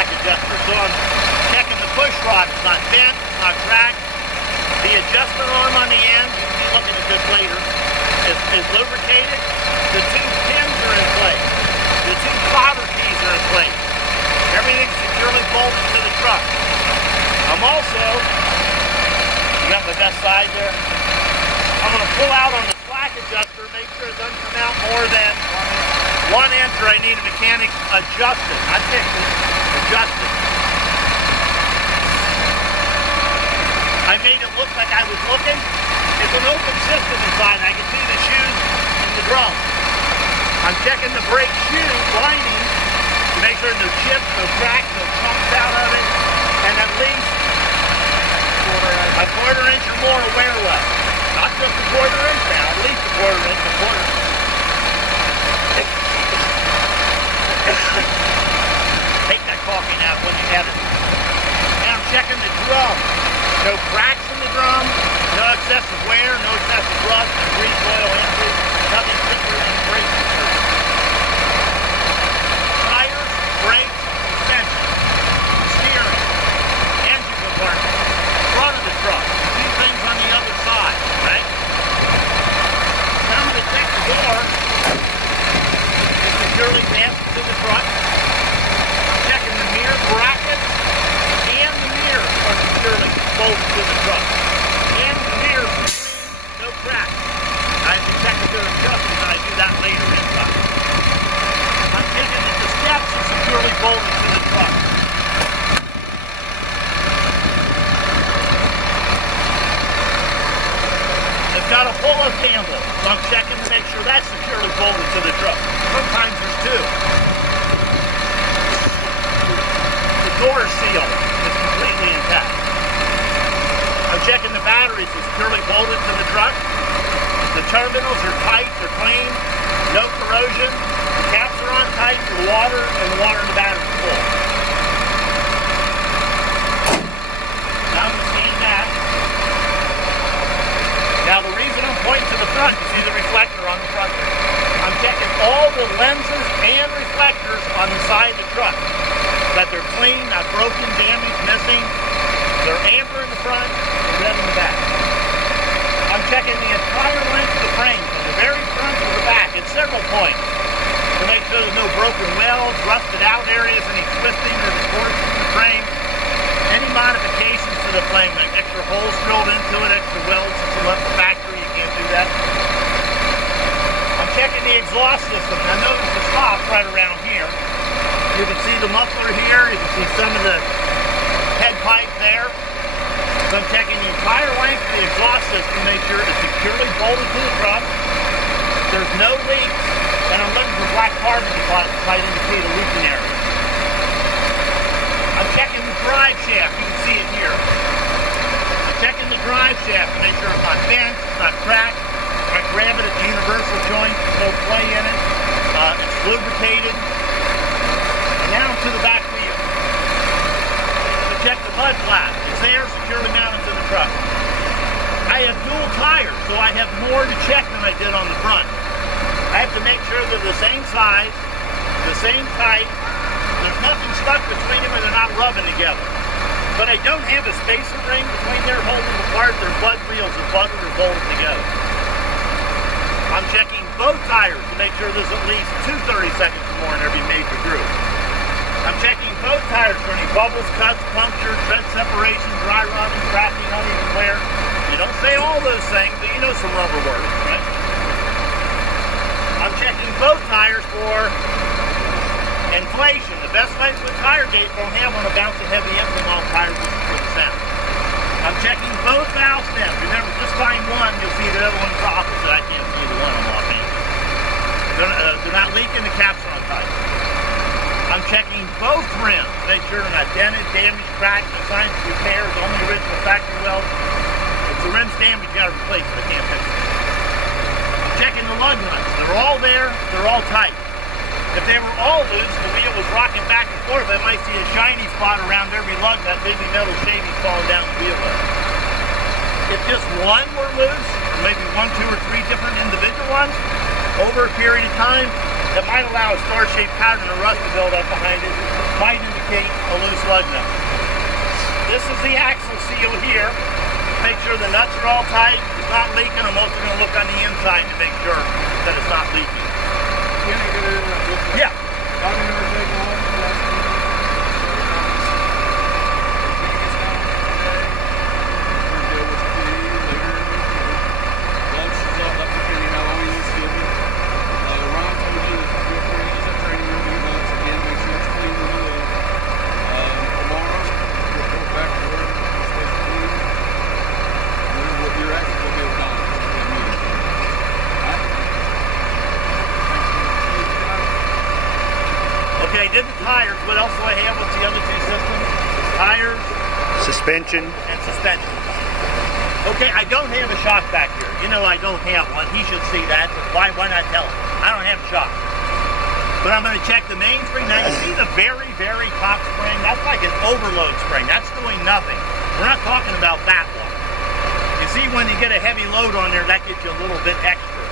slack adjuster. So I'm checking the push rod. It's not bent, it's not cracked. The adjustment arm on the end, you'll be looking at this later, is lubricated. The two pins are in place. The two solder keys are in place. Everything's securely bolted to the truck. I'm also, you got my best side there? I'm going to pull out on the slack adjuster, make sure it doesn't come out more than 1 inch, or I need a mechanic adjust it. Not fix it, adjust it. I made it look like I was looking. It's an open system inside. I can see the shoes and the drum. I'm checking the brake shoe lining to make sure no chips, no cracks, no chunks out of it, and at least a quarter-inch or more of wear left. Not just a quarter-inch now, at least a quarter-inch, a quarter. Take that caulking out when you edit it. Now I'm checking the drum. No cracks in the drum, no excessive wear, no excessive rust, no grease, oil, entry, nothing thicker than the brake system. Tires, brakes, suspension, steering, engine compartment, front of the truck, two things on the other side, right? Now I'm going to check the door. It's securely fastened to the truck. I'm checking the mirror brackets and the mirrors are securely bolted to the truck. And the mirrors, no cracks. I have to check if they're adjusted, and I do that later inside. I'm checking that the steps are securely bolted to the truck. It's got a pull-up handle, so I'm checking to make sure that's securely bolted to the truck. Sometimes there's two. The door seal is completely intact. I'm checking the batteries are securely bolted to the truck. The terminals are tight, they're clean, no corrosion. The caps are on tight for the water, and the water in the battery is full. Now I'm going to scan that. Now the reason I'm pointing to the front, you see the reflector on the front there. I'm checking all the lenses and reflectors on the side of the truck. That they're clean, not broken, damaged, missing. They're amber in the front, red in the back. I'm checking the entire length of the frame, from the very front to the back, at several points, to make sure there's no broken welds, rusted out areas, any twisting or distortion in the frame, any modifications to the frame, like extra holes drilled into it, extra welds since you left the factory, you can't do that. I'm checking the exhaust system. Now notice the stop right around here. You can see the muffler here, you can see some of the head pipe there. So I'm checking the entire length of the exhaust system to make sure it's securely bolted to the truck. There's no leaks, and I'm looking for black carbon deposits might indicate a leaking area. I'm checking the drive shaft. You can see it here. I'm checking the drive shaft to make sure it's not bent, it's not cracked. I grab it at the universal joint, there's no play in it. It's lubricated. And now to the back wheel. Check the mud flap. It's there, securely mounted to the truck. I have dual tires, so I have more to check than I did on the front. I have to make sure they're the same size, the same type. There's nothing stuck between them and they're not rubbing together. But I don't have a spacer ring between there holding them apart. Their bud wheels are buttered or bolted together. I'm checking both tires to make sure there's at least 2 30-seconds or more in every major groove. I'm checking both tires for any bubbles, cuts, punctures, tread separation, dry running, cracking, uneven wear. You don't say all those things, but you know some rubber work, right? I'm checking both tires for inflation. The best way to put tire gauge don't have one to bounce a heavy empty on tires with the sound. I'm checking both valve stems. Remember, just find one, you'll see the other one's opposite. I can't see the one I'm walking. They're not leaking, the caps are on tight. I'm checking both rims to make sure they're not dented, damaged, cracked, no signs of repairs, only original factory welds. If the rim's damaged, you gotta replace it. I can't fix it. I'm checking the lug nuts. They're all there, they're all tight. If they were all loose, the wheel was rocking back and forth, I might see a shiny spot around every lug nut, maybe metal shavings falling down the wheel well. If just one were loose, maybe 1, 2, or 3 different individual ones, over a period of time, that might allow a star-shaped pattern of rust to build up behind it, might indicate locate a loose lug nut. This is the axle seal here. Make sure the nuts are all tight, it's not leaking. I'm also going to look on the inside to make sure that it's not leaking. Yeah. Okay, I did the tires. What else do I have? What's the other two systems? Tires, suspension, and suspension. Okay, I don't have a shock back here. You know I don't have one. He should see that. Why not tell him? I don't have a shock. But I'm going to check the mainspring. Now you see the very, very top spring? That's like an overload spring. That's doing nothing. We're not talking about that one. You see when you get a heavy load on there, that gets you a little bit extra.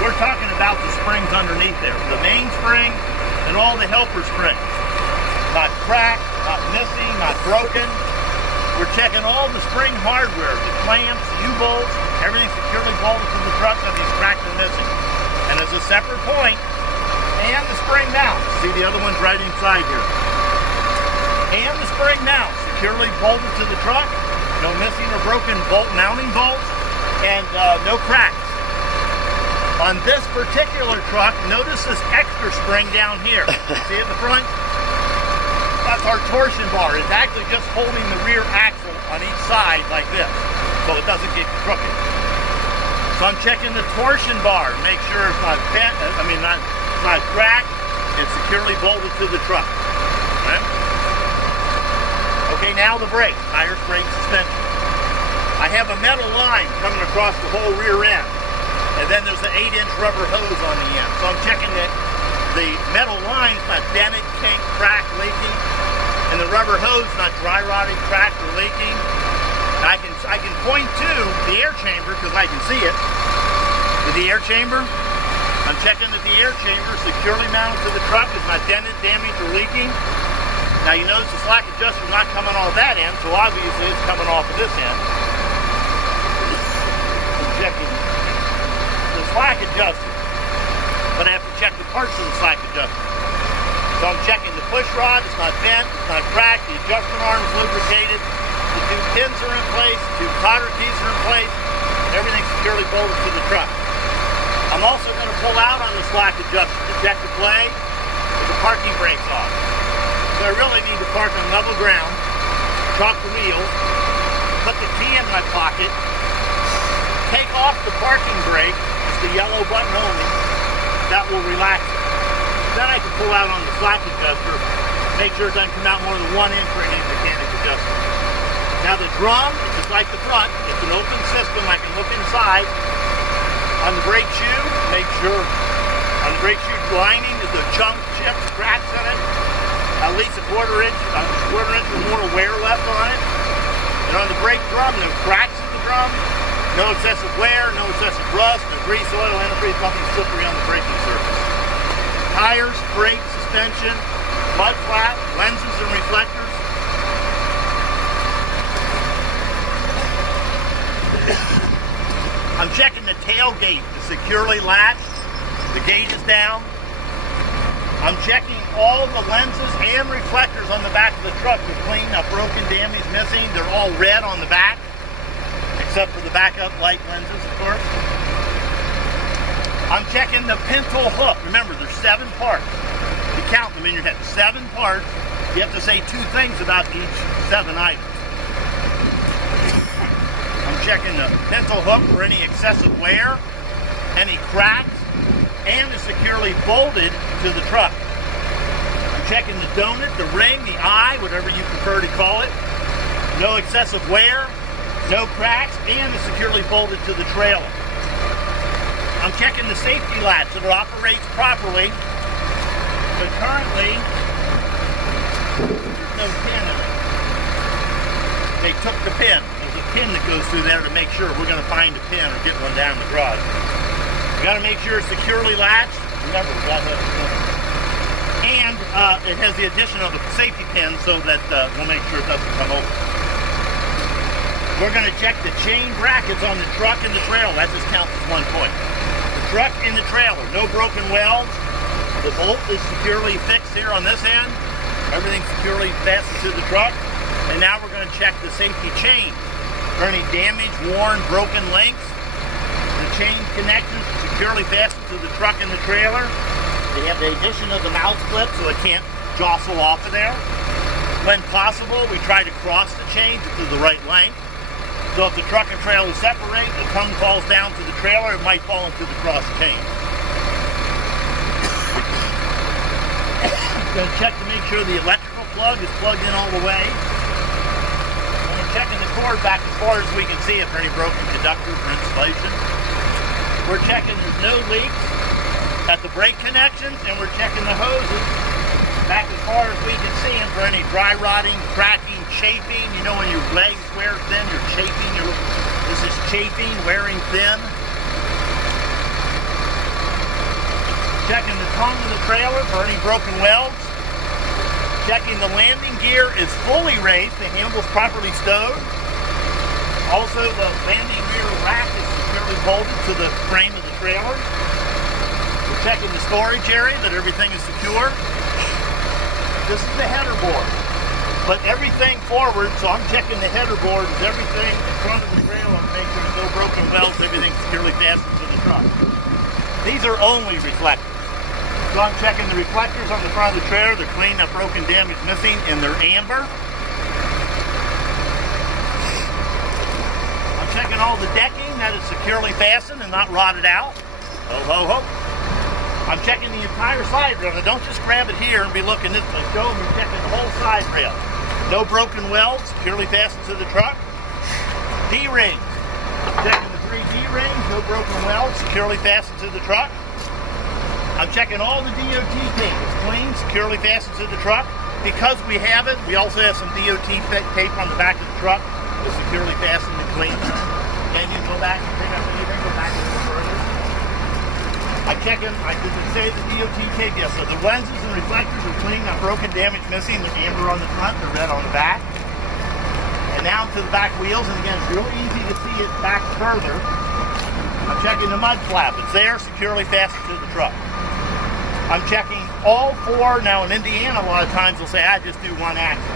We're talking about the springs underneath there. The mainspring and all the helper springs. Not cracked, not missing, not broken. We're checking all the spring hardware, the clamps, U-bolts, everything securely bolted to the truck, nothing's cracked or missing. And as a separate point, and the spring mount. See the other one's right inside here. And the spring mount, securely bolted to the truck, no missing or broken bolt mounting bolts, and no cracks. On this particular truck, notice this extra spring down here. See at the front? That's our torsion bar. It's actually just holding the rear axle on each side like this, so it doesn't get crooked. So I'm checking the torsion bar, make sure it's not bent, not cracked, it's securely bolted to the truck. Okay, now the brakes, tires, brakes, suspension. I have a metal line coming across the whole rear end. And then there's an 8-inch rubber hose on the end. So I'm checking that the metal line's not dented, kinked, cracked, leaking. And the rubber hose not dry rotted, cracked, or leaking. And I can point to the air chamber because I can see it. To the air chamber. I'm checking that the air chamber securely mounted to the truck is not dented, damaged, or leaking. Now you notice the slack adjuster is not coming off that end, so obviously it's coming off of this end. I'm checking slack adjuster, but I have to check the parts of the slack adjuster. So I'm checking the push rod, it's not bent, it's not cracked, the adjustment arm is lubricated, the two pins are in place, the two cotter keys are in place, everything's securely bolted to the truck. I'm also going to pull out on the slack adjuster to check the play with the parking brakes off. So I really need to park on level ground, chalk the wheels, put the key in my pocket, take off the parking brake, the yellow button only, that will relax it. Then I can pull out on the slack adjuster, make sure it doesn't come out more than 1 inch for any mechanic adjustment. Now the drum, it's just like the front, it's an open system, I can look inside. On the brake shoe, make sure on the brake shoe lining there's no chunks, chips, cracks in it, at least a quarter inch or more wear left on it. And on the brake drum, no cracks in the drum. No excessive wear, no excessive rust, no grease, oil, antifreeze, nothing slippery on the braking surface. Tires, brakes, suspension, mud flap, lenses and reflectors. I'm checking the tailgate to securely latched. The gate is down. I'm checking all the lenses and reflectors on the back of the truck. They're clean, not broken, damaged, missing. They're all red on the back, except for the backup light lenses, of course. I'm checking the pintle hook. Remember, there's 7 parts. You count them in your head. 7 parts. You have to say 2 things about each 7 items. I'm checking the pintle hook for any excessive wear, any cracks, and is securely bolted to the truck. I'm checking the donut, the ring, the eye, whatever you prefer to call it. No excessive wear, no cracks, and is securely bolted to the trailer. I'm checking the safety latch that it operates properly, but currently there's no pin in it. They took the pin. There's a pin that goes through there to make sure we're going to find a pin or get one down the garage. We got to make sure it's securely latched. Remember, we got that. And it has the addition of a safety pin so that we'll make sure it doesn't come over. We're going to check the chain brackets on the truck and the trailer. That just counts as 1 point. The truck and the trailer, no broken welds. The bolt is securely fixed here on this end. Everything's securely fastened to the truck. And now we're going to check the safety chain for any damaged, worn, broken links. The chain connections are securely fastened to the truck and the trailer. They have the addition of the mouth clip so it can't jostle off of there. When possible, we try to cross the chain to the right length. So if the truck and trailer separate, the tongue falls down to the trailer, it might fall into the cross chain. Going to check to make sure the electrical plug is plugged in all the way. And we're checking the cord back as far as we can see it for any broken conductors or insulation. We're checking there's no leaks at the brake connections, and we're checking the hoses back as far as we can see them for any dry rotting, cracking, chafing. You know when your legs wear thin, you're chafing. This is chafing, wearing thin. Checking the tongue of the trailer for any broken welds. Checking the landing gear is fully raised, the handle's properly stowed. Also, the landing gear rack is securely bolted to the frame of the trailer. We're checking the storage area, that everything is secure. This is the header board, but everything forward, so I'm checking the header board, is everything in front of the trailer to make sure there's no broken welds, everything's securely fastened to the truck. These are only reflectors. So I'm checking the reflectors on the front of the trailer, they're clean, not broken, damaged, missing, and they're amber. I'm checking all the decking, that is securely fastened and not rotted out. Ho, ho, ho. I'm checking the entire side rail. Now don't just grab it here and be looking this way. Go and be checking the whole side rail. No broken welds, securely fastened to the truck. D-rings. Checking the 3 D-rings, no broken welds, securely fastened to the truck. I'm checking all the DOT tape. It's clean, securely fastened to the truck. Because we have it, we also have some DOT tape on the back of the truck. It's securely fastened and clean. Can you go back and pick up anything? Go back a little further. I check them. Did it say the DOT tape? Yes. So the lenses and reflectors are clean, not broken, damaged, missing. They're amber on the front, they're red on the back. And now to the back wheels, and again, it's real easy to see it back further. I'm checking the mud flap. It's there, securely fastened to the truck. I'm checking all 4. Now in Indiana, a lot of times they'll say, I just do 1 axle.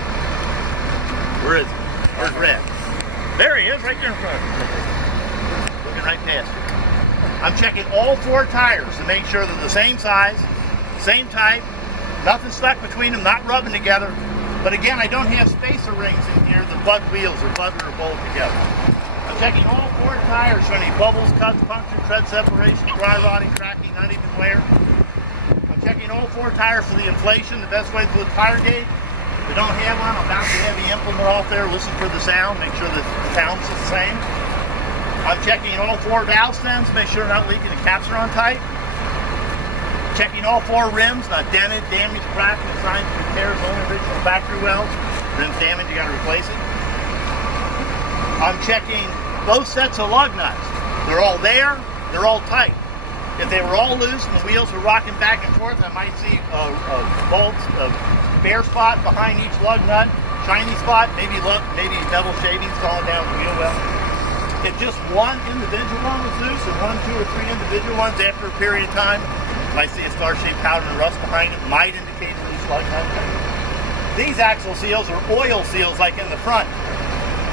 Where is it? Where's red? There he is, right there in front of me. Looking right past you. I'm checking all 4 tires to make sure they're the same size, same type, nothing stuck between them, not rubbing together. But again, I don't have spacer rings in here that butt wheels or butt or bolt together. I'm checking all 4 tires for any bubbles, cuts, puncture, tread separation, dry rotting, cracking, uneven wear. I'm checking all 4 tires for the inflation. The best way to do a tire gauge. If you don't have one, I'll bounce the heavy implement off there, listen for the sound, make sure that the pounds is the same. I'm checking all 4 valve stems, make sure they're not leaking, the caps are on tight. Checking all 4 rims, not dented, damaged, cracked, and signs of repairs, only original factory welds. Rims damaged, you gotta replace it. I'm checking both sets of lug nuts. They're all there, they're all tight. If they were all loose and the wheels were rocking back and forth, I might see a bolt, a bare spot behind each lug nut, shiny spot, maybe metal shavings falling down the wheel well. If just one individual one was loose and 1, 2, or 3 individual ones after a period of time, you might see a star-shaped powder and rust behind it, might indicate a loose lug nut. These axle seals are oil seals like in the front.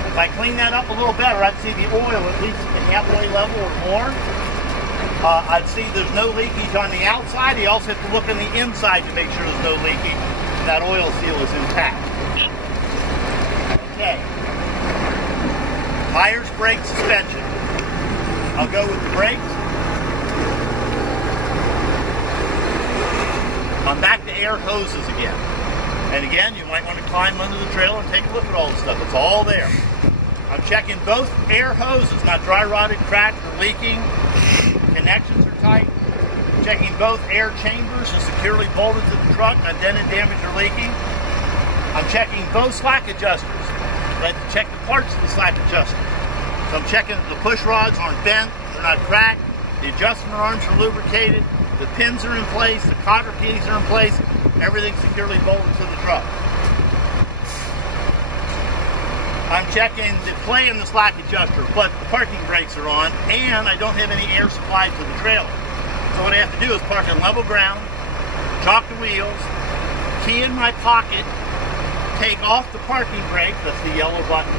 If I clean that up a little better, I'd see the oil at least at halfway level or more. I'd see there's no leakage on the outside. You also have to look on the inside to make sure there's no leakage. That oil seal is intact. Okay. Tires, brakes, suspension. I'll go with the brakes. I'm back to air hoses again. And again, you might want to climb under the trailer and take a look at all the stuff. It's all there. I'm checking both air hoses, not dry rotted, cracked, or leaking. Connections are tight. I'm checking both air chambers are securely bolted to the truck, not dented, damaged, or leaking. I'm checking both slack adjusters. I have to check the parts of the slack adjuster. So I'm checking the push rods aren't bent, they're not cracked, the adjustment arms are lubricated, the pins are in place, the cotter keys are in place. everything's securely bolted to the truck. I'm checking the play and the slack adjuster, but the parking brakes are on, and I don't have any air supplied to the trailer. So what I have to do is park on level ground, chalk the wheels, key in my pocket, take off the parking brake, that's the yellow button,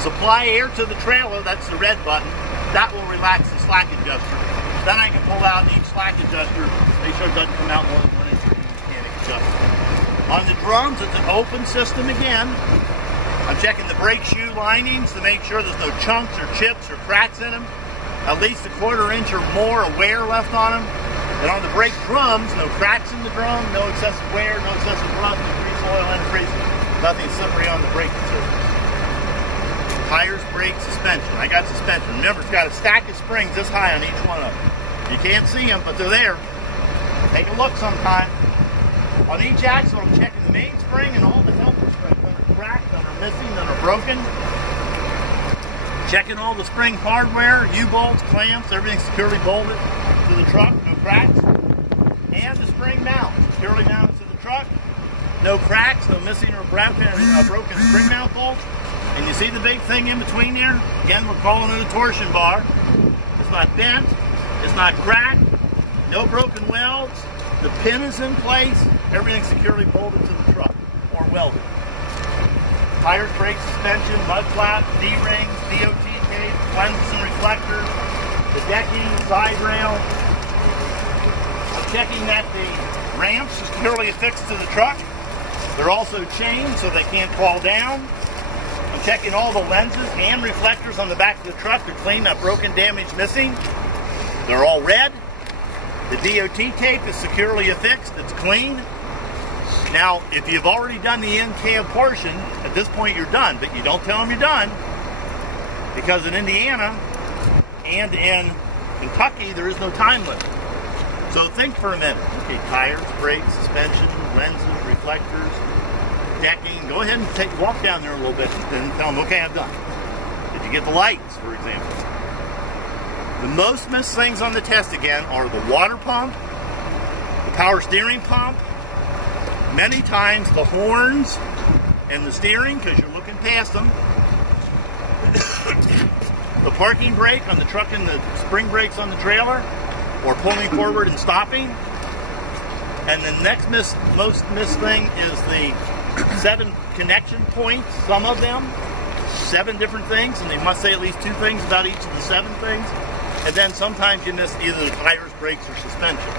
supply air to the trailer, that's the red button. That will relax the slack adjuster. Then I can pull out each slack adjuster, make sure it doesn't come out more than 1 inch from the mechanic adjuster. On the drums, it's an open system again. I'm checking the brake shoe linings to make sure there's no chunks or chips or cracks in them. At least a 1/4 inch or more of wear left on them. And on the brake drums, no cracks in the drum, no excessive wear, no excessive rust, no grease, oil, antifreeze, nothing slippery on the brake surface. Tires, brakes, suspension. I got suspension. Remember, it's got a stack of springs this high on each one of them. You can't see them, but they're there. Take a look sometime. On each axle, I'm checking the mainspring and all the helper springs that are cracked, that are missing, that are broken. Checking all the spring hardware, U-bolts, clamps, everything securely bolted to the truck, no cracks. And the spring mount, securely mounted to the truck. No cracks, no missing or broken spring mount bolts. And you see the big thing in between there? Again, we're calling it a torsion bar. It's not bent, it's not cracked, no broken welds. The pin is in place, everything's securely bolted to the truck, or welded. Tires, brakes, suspension, mud flaps, D-rings, DOT tape, lenses and reflectors, the decking, side rail. I'm checking that the ramps are securely affixed to the truck. They're also chained so they can't fall down. I'm checking all the lenses and reflectors on the back of the truck. They're clean, not broken, damaged, missing. They're all red. The DOT tape is securely affixed. It's clean. Now, if you've already done the in-cab portion, at this point you're done, but you don't tell them you're done, because in Indiana and in Kentucky, there is no time limit. So think for a minute. Okay, tires, brakes, suspension, lenses, reflectors, decking. Go ahead and walk down there a little bit and tell them, okay, I'm done. Did you get the lights, for example? The most missed things on the test, again, are the water pump, the power steering pump, many times the horns and the steering, because you're looking past them, the parking brake on the truck and the spring brakes on the trailer, or pulling forward and stopping. And the next most missed thing is the 7 connection points, some of them, 7 different things, and they must say at least 2 things about each of the 7 things. And then sometimes you miss either the tires, brakes, or suspension.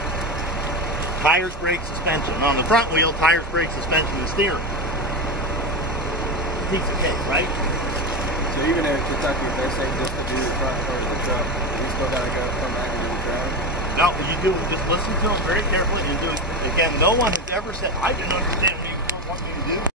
Tires, brakes, suspension. And on the front wheel, tires, brakes, suspension, and steering. Piece of cake, right? So even in Kentucky, if they say just to do the front part of the truck, you still gotta go come back and do the drive? No, you do. Just listen to them very carefully and do it. Again, no one has ever said, I didn't understand what you want me to do.